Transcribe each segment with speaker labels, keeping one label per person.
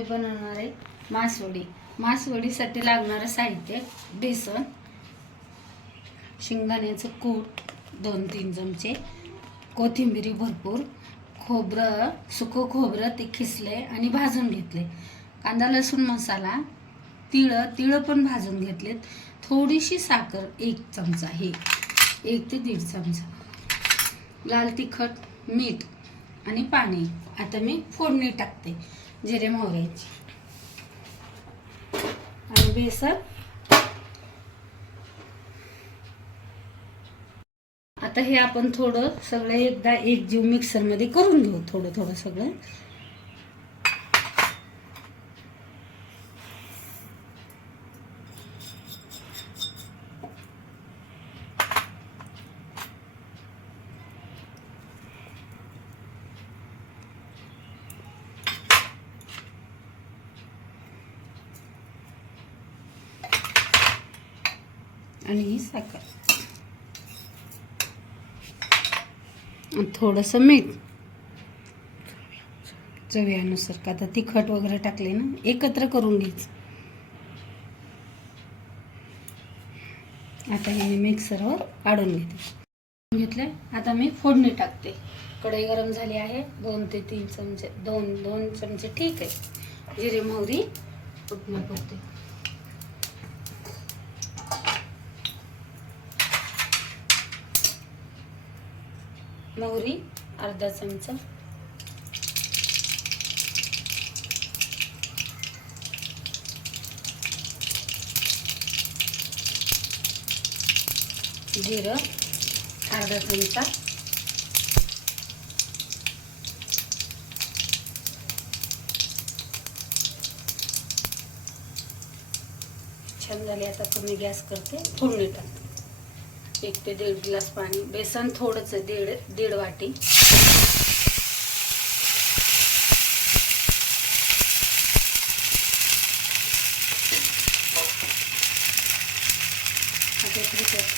Speaker 1: मी बनवणार आहे मासवडी. मासवडीसाठी लागणारं साहित्य बेसन शेंगदाण्याचं कूट दोन तीन चमचे कोथिंबिरी भरपूर खोबरं सुकं खोबरं ते खिसले आणि भाजून घेतले कांदा लसूण मसाला तिळं तिळं पण भाजून घेतलेत. थोडीशी साखर एक चमचा हे एक ते दीड चमचा. लाल तिखट मीठ आणि पाणी. आता मी फोडणी टाकते. जिरे मोहऱ्याची आणि बेसन. आता हे आपण थोडं सगळं एकदा एक जीव मिक्सरमध्ये करून घेऊ थोडं थोडं सगळं. आणि ही साखर थोडंसं मीठ. चवीनुसार का आता तिखट वगैरे टाकले ना एकत्र करून घ्यायचं. आता हे मी मिक्सरवर काढून घेते. घेतले आता मी फोडणी टाकते. कढई गरम झाली आहे. दोन ते तीन चमचे दोन दोन चमचे ठीक आहे. जिरे मोहरी उपमा करते. मोहरी अर्धा चमचा. जिरं अर्धा चमचा. छान झाली आता कमी गॅस करते फोडणी टाकते. एक ते दीड ग्लास पाणी बेसन थोडंच आहे, दीड दीड वाटी. आता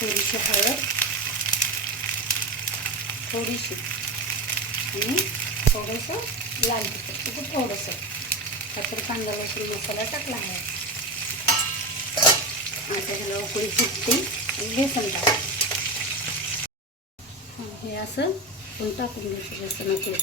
Speaker 1: थोडीशी हळद थोडीशी आणि थोडंसं लाल तिखट खूप थोडंसं. त्यातर कांदा लसूण मसाला टाकला आहे. आता ह्याला उकळी फुटते बेसन टाक हे असं पण टाकून घ्यायचं बेसनाचे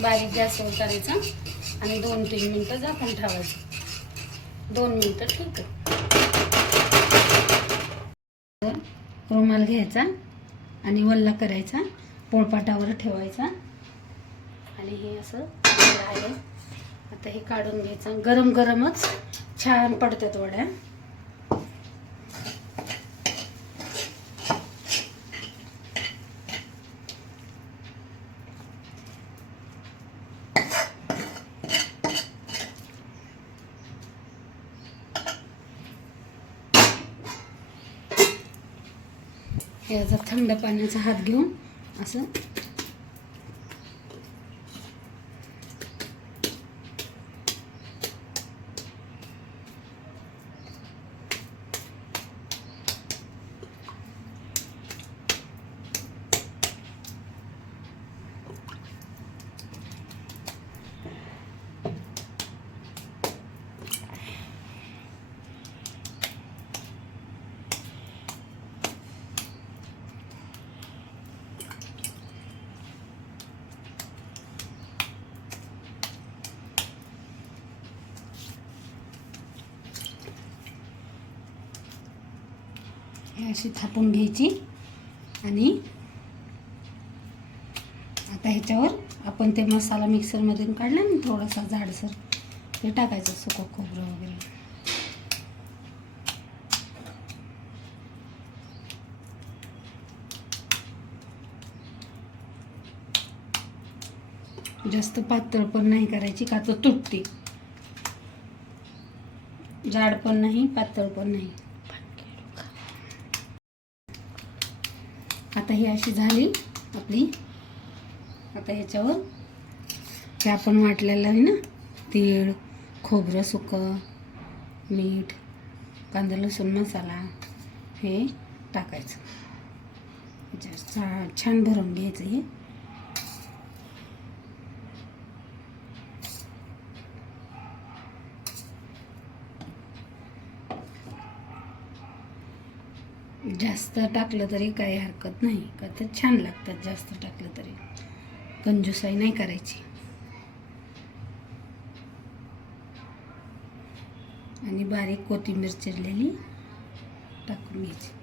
Speaker 1: बारीक गॅसवर करायचा आणि दोन तीन मिनटं झाकून ठेवायचं. दोन मिनटं ठीक आहे. रुमाल घ्यायचा आणि वल्ला करायचा पोळपाटावर ठेवायचा. आणि हे असं आहे. आता हे काढून घ्यायचं. गरम गरमच छान पडतात वड्या. याचा थंड पाण्याचा हात घेऊन असं अशी थापून घ्यायची. आणि आता ह्याच्यावर आपण ते मसाला मिक्सरमधून काढला ना थोडासा जाडसर ते टाकायचं सुकं खोबरं वगैरे. जास्त पातळ पण नाही करायची का तर तुटते. जाड पण नाही पातळ पण नाही. आता ही अशी झाली आपली. आता ह्याच्यावर ते आपण वाटलेलं आहे ना. तीळ खोबरं सुकं मीठ कांदा लसूण मसाला हे टाकायचं. छा- छान भरून घ्यायचं हे. जास्त टाकलं तरी काही हरकत नाही. का तर छान लागतात जास्त टाकलं तरी. कंजूसाई नाही करायची. आणि बारीक कोथिंबीर चिरलेली टाकून घ्यायची.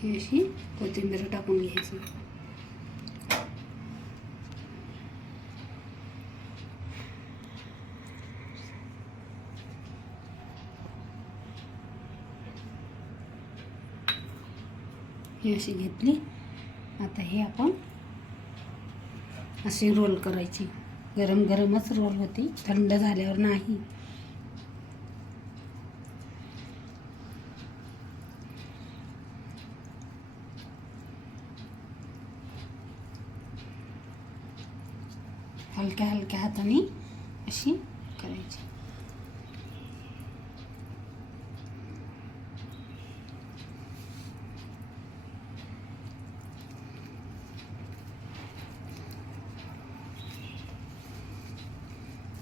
Speaker 1: ही अशी कोथिंबीर टाकून घ्यायची. ही अशी घेतली. आता हे आपण अशी रोल करायची. गरम गरमच रोल होती. थंड झाल्यावर नाही. हलक्या हलक्या हाताने अशी करायची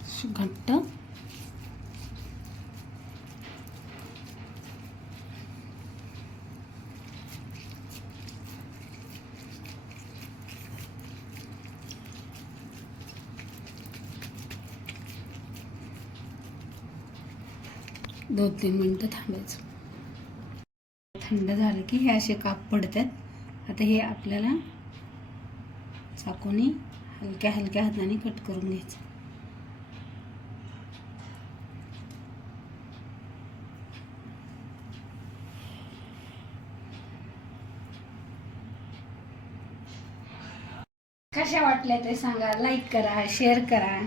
Speaker 1: अशी घट्ट दोन तीन मिनटं थांबायचं. थंड झालं की हे असे काप पडतात. आता हे आपल्याला चाकूने हलक्या हलक्या हाताने कट करून घ्यायचं. कशा वाटल्या ते सांगा. लाईक करा शेअर करा.